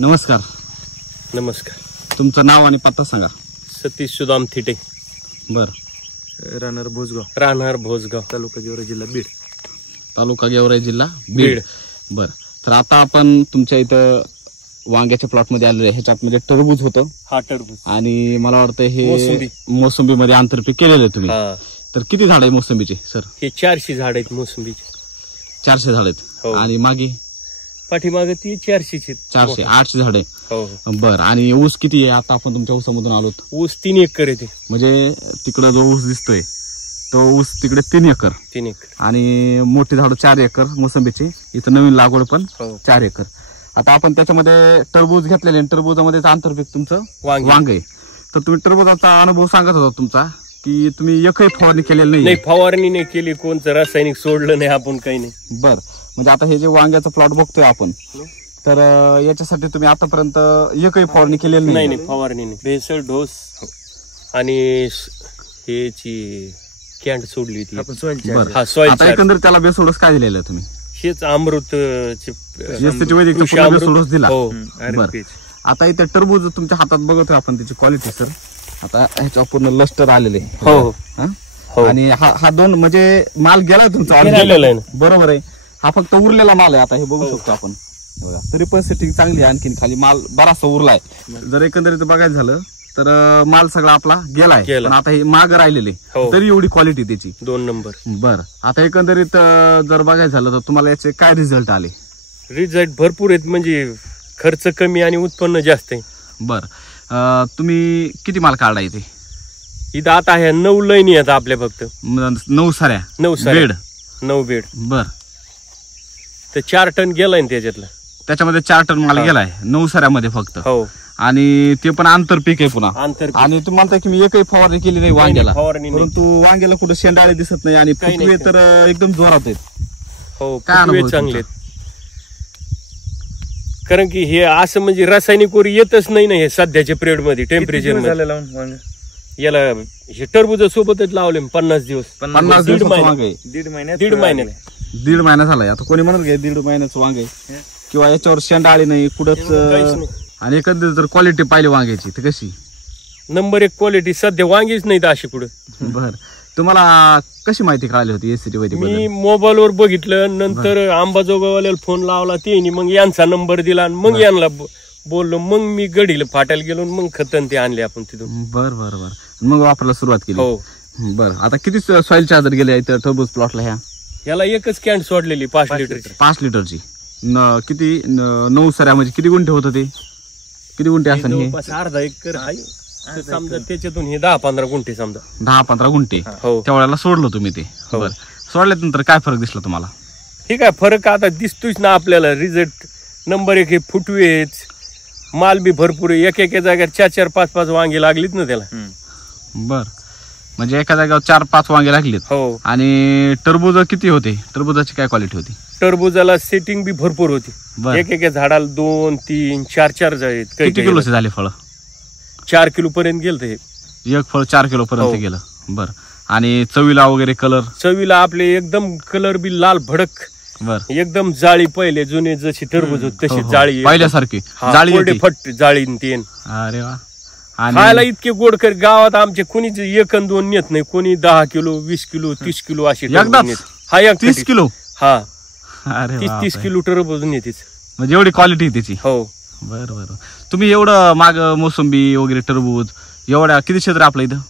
नमस्कार. नमस्कार. तुमचं नाव आणि पत्ता सांगा. सतीश सुदाम थिटे. बर. राहणार भोसगाव, तालुका गेवराई, जिल्हा बीड. तालुका गेवराई, जिल्हा बीड. बर. तर आता आपण तुमच्या इथं वांग्याच्या प्लॉट मध्ये आलेलो आहे. ह्याच्यात म्हणजे टरबूज होतं. हा, टरबूज आणि मला वाटतं हे मोसंबी. मोसंबी मध्ये आंतरपीक केलेलं आहे तुम्ही. हा, तर किती झाड आहे मोसंबीचे सर? हे 400 झाड आहेत मोसंबीचे. 400 झाड आहेत. हो. आणि मागे पाठीमागे ती 400 400 800 झाड आहे. हो. बर. आणि ऊस किती आहे? आता आपण तुमच्या ऊसामधून आलो. ऊस 3 एकर येते. म्हणजे तिकडं जो ऊस दिसतोय तो ऊस तिकडे 3 एकर 3 एकर. आणि मोठी झाड 4 एकर मोसंबीची. इथं नवीन लागवड पण हो. 4 एकर. आता आपण त्याच्यामध्ये टरबूज घेतलेले आणि टरबूजामध्ये आंतरपीक तुमचं वांग आहे. तर तुम्ही टरबूजाचा अनुभव सांगत होता तुमचा की तुम्ही एकही फवारणी केलेली नाही, फवारणी नाही केली, कोणतं रासायनिक सोडलं नाही आपण, काही नाही. बर. म्हणजे आता हे जे वांग्याचा प्लॉट बघतोय आपण, तर याच्यासाठी तुम्ही आतापर्यंत एकही फवारणी केलेली नाही, फवारणी नाही. भेसळ डोस आणि ह्याची कॅन्ट सोडली होती आपण सॉइल बरं. हा, सॉइल आता एकंदरीत त्याला बेसोडस काय दिलेलं आहे तुम्ही? हेच अमृत वैदिक बेसोडस दिला. हो. बरं. आता इथे टरबूज तुमच्या हातात बघतोय आपण त्याची क्वालिटी सर. आता ह्याच्या पूर्ण लस्टर आलेले. हो. आणि हा दोन म्हणजे माल गेलाय तुमचा गेलेला आहे ना. बरोबर आहे. हा फक्त उरलेला माल आहे. आता हे बघू शकतो आपण. तरी पण सेटिंग चांगली आहे. आणखीन खाली माल बराचसा उरलाय. जर एकंदरीत बघायचं झालं तर माल सगळा आपला गेलाय. पण आता हे माग राहिलेले तरी एवढी क्वालिटी त्याची 2 नंबर. बर. आता एकंदरीत जर बघायचं झालं तर तुम्हाला याचे काय रिझल्ट आले? रिझल्ट भरपूर आहेत. म्हणजे खर्च कमी आणि उत्पन्न जास्त आहे. बर. तुम्ही किती माल काढला इथे? इथं आता आहे 9 लाईनी आहेत आपल्या, फक्त 9 साऱ्या. 9 बेड. 9 बेड. बर. तर 4 टन गेलाय ना त्याच्यातलं. त्याच्यामध्ये 4 टन माल गेलाय 9 साऱ्यामध्ये फक्त. हो. आणि ते पण आंतरपीक आहे पुन्हा. आंतरपीक. आणि तुम्ही म्हणताय की मी एकही फवारणी केली नाही वांग्याला. फवारणी नाही. परंतु वांग्याला कुठे शेंडाळे दिसत नाही आणि काही नाही, फुटवे तर एकदम जोरात आहेत. हो, काय अनुभव फुटवे आहे चांगले आहेत. कारण की हे असं म्हणजे रासायनिक वर येतच नाही ना हे सध्याच्या पिरियड मध्ये, टेम्परेचर मध्ये. लावून वांग याला हे टरबूज सोबतच लावले 50 दिवस. 50 दिवसाचं वांग आहे. दीड महिन्यात 1.5 महिन्यात. 1.5 महिना झालाय. आता कोणी म्हणत घे 1.5 महिन्याचं वांग आहे किंवा याच्यावर शेंडाळी नाही काहीच कुठंच. नाही. आणि एकंदरीत जर क्वालिटी पाहिली वांग्याची तर कशी? Number 1 quality. सध्या वांगीच नाहीत अशी पुढे. बर. तुम्हाला कशी माहिती कळाली होती एसीटी वैदिक मी बद्दल? मोबाईल वर बघितलं, नंतर अंबाजोगाईवाल्याला फोन लावला, त्यांनी मग यांचा नंबर दिला आणि मग यांना बोललो. मग मी गडीला फाटायला गेलो, मग खतन ते आणले आपण तिथून. बर बर बर. मग वापरायला सुरुवात केली. हो. बर. आता किती सॉइल चार्जर गेले इथं टरबूज प्लॉटला? याला एकच कॅन सोडलेली 5 लिटरची. 5 लिटरची. किती 9 सऱ्या म्हणजे किती गुंठे होतं ते? किती गुंठे असं हे? जवळपास अर्धा एकर आहे. तर समजा त्याच्यातून हे 10-15 गुंठे समजा. 10-15 गुंठे. हो. त्यावेळेला सोडलं तुम्ही ते. हो. बर. सोडल्यानंतर काय फरक दिसला तुम्हाला? ठीक आहे, फरक आता दिसतोच ना आपल्याला. रिझल्ट नंबर 1 हे फुटवेच, माल बी भरपूर आहे. एका जागेवर 4-4, 5-5 वांगी लागलीत ना त्याला. बर. म्हणजे एका जागेवर 4-5 वांगे लागलेत. हो. आणि टरबूज किती होते? टरबुजाची काय क्वालिटी होती? टरबूजाला सेटिंग बी भरपूर होती. बर. एका झाडाला 2, 3, 4 आहेत. किती किलोचे झाले फळ? 4 किलो पर्यंत गेलं ते. एक फळ 4 किलो पर्यंत हो. गेलं. बर. आणि चवीला वगैरे कलर? चवीला आपले एकदम कलर बी लाल भडक. बर. एकदम जाळी पहिले जुने जशी टरबूज होती तशी जाळी. पहिल्यासारखी हा, जाळी कोरडे येते. फट जाळी न तेन. अरे वा. खायला इतके गोड कर. गावात आमचे कोणीच 1 अन 2 नेत नाही. कोणी 10 किलो, 20 किलो, 30 किलो अशी टरबूज एकदाच? नेत. हा, 30 किलो? हा, अरे 30 किलो टरबूज नेतीच. म्हणजे एवढी क्वालिटी त्याची? हो. बर बर. तुम्ही एवढं माग मोसंबी वगैरे टरबूज एवढ्या किती क्षेत्र आपलं इथं?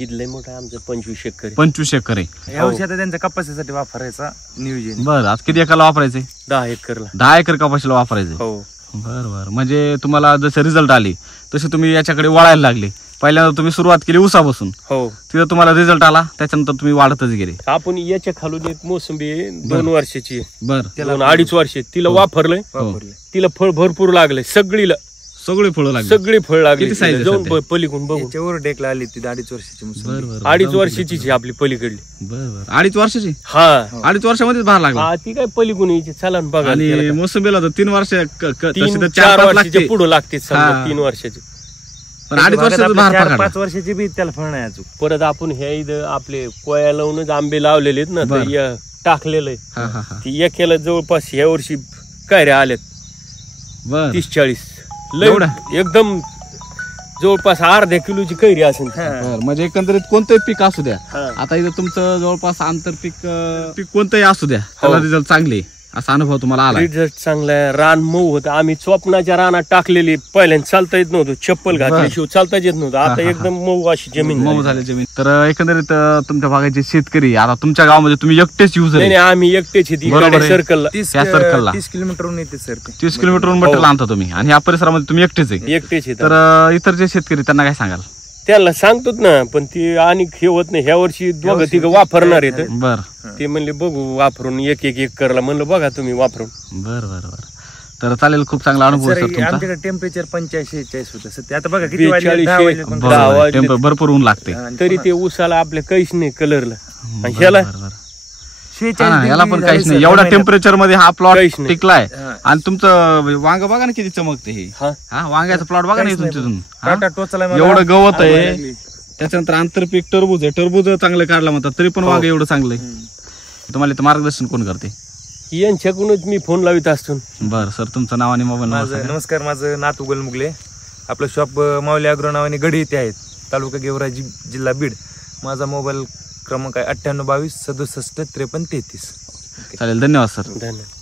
इथलंय मोठं आमचं 25 एकर. 25 एकर आहे. या वर्षी आता त्यांच्या कपाशीसाठी वापरायचा नियोजन. बर. आज किती एकरला वापरायचंय? 10 एकरला. 10 एकर कपाशीला वापरायचंय. हो. बर बर. म्हणजे तुम्हाला जसे रिझल्ट आले तसे तुम्ही याच्याकडे वळायला लागले. पहिल्यांदा तुम्ही सुरुवात केली ऊसापासून. हो. तिथं तुम्हाला रिझल्ट आला, त्याच्यानंतर तुम्ही वाढतच गेले. आपण याच्या खालून एक मोसंबी 2 वर्षाची आहे. बर. 2-2.5 वर्ष तिला वापरलंय. तिला फळ भरपूर लागलंय. सगळीला सगळे फळं लागले. सगळी फळ लागली. किती size आहे जाऊन सध्या? पलीकडून बघू. त्याच्यावर डेकला आली ती 2.5 वर्षाची मोसंबी. बर बर. 2.5 वर्षाची आहे आपली पलीकडली. बर बर. 2.5 वर्षाची? हा. 2.5 वर्षामध्येच भार लागला. हा, ती काय पलीकडून यायची. चला ना बघा. आणि मोसंबीला तर 3 वर्ष तशी तर 3-4 4-5 वर्षाच्या लागते. पुढे लागते समजा. हा. 3 वर्षाची. पण 2.5 वर्षाचा भार पकडला. 4-5 वर्षाची बी त्याला फळ नाही अजून. परत आपण हे इथं आपले कोया लावूनच आंबे लावलेले आहेत ना, बर. तर टाकलेलं हा हा हा. ती एकेला जवळपास ह्या वर्षी काय रे आल्यात बर. 30-40. लय एकदम जवळपास अर्ध्या किलोची कैरी असेल. बरं, म्हणजे एकंदरीत कोणतंही पीक असू द्या, आता इथं तुमचं जवळपास आंतरपीक कोणतंही असू द्या, त्याला रिझल्ट चांगले असा अनुभव तुम्हाला आला. रिझल्ट चांगला आहे. रान मऊ होतं. आम्ही स्वप्नाच्या रानात टाकलेली, पहिल्यांदा चालता येत नव्हतं, चप्पल घातल्याशिवाय चालताच येत नव्हतं. आता एकदम मऊ अशी जमीन मऊ झाली जमीन. तर एकंदरीत तुमच्या भागाचे शेतकरी, आता तुमच्या गावामध्ये तुम्ही एकटेच युजर नाही आम्ही एकटेच सर्कलला 30 किलोमीटरहून येते सर ते. 30 किलोमीटरहून मटेरियल आणता तुम्ही आणि या परिसरामध्ये तुम्ही एकटेच आहे. एकटेच येतात. तर इतर जे शेतकरी त्यांना काय सांगाल? त्याला सांगतोच ना, पण ती आणि हे होत नाही. ह्या वर्षी दोघं तिघं वापरणार आहेत. बर, ते म्हणले बघू वापरून एक करला. म्हणलं बघा तुम्ही वापरून. बर बर बर. तर चालेल, खूप चांगला अनुभव सर तुमचा. आमच्याकडे टेम्परेचर 45-46 होतं सर. ते आता बघा किती 42, वाजले, 10 वाजले पण. 10 वाजले. भरपूर ऊन लागते. तरी ते उसाला आपल्या काहीच नाही कलरला. आणि ह्याला 46 याला पण काहीच नाही. एवढ्या टेम्परेचर मध्ये हा प्लॉट काहीच नाही. टिकलाय. आणि तुमचं वांग बघा ना किती चमकते हे. हा. हा, वांग्याचा प्लॉट बघा ना तुमच्यातून. काटा टोचला मला. एवढं गवत आहे. त्याच्यानंतर आंतरपीक टरबूज आहे. टरबूज चांगलं काढला म्हणतात, तरी पण वांग एवढं चांगलं आहे. तुम्हाला इथं मार्गदर्शन कोण करते? यांच्याकडूनच मी फोन लावित असतो. बरं सर, तुमचं नाव आणि मोबाईल नंबर. नमस्कार, माझं नातू गुलमुगले. आपलं शॉप माऊली अॅग्रो नावाने गडी इथे आहेत, तालुका गेवराई, जिल्हा बीड. माझा मोबाईल क्रमांक आहे 98 22 67 53 33. चालेल, धन्यवाद सर. धन्यवाद.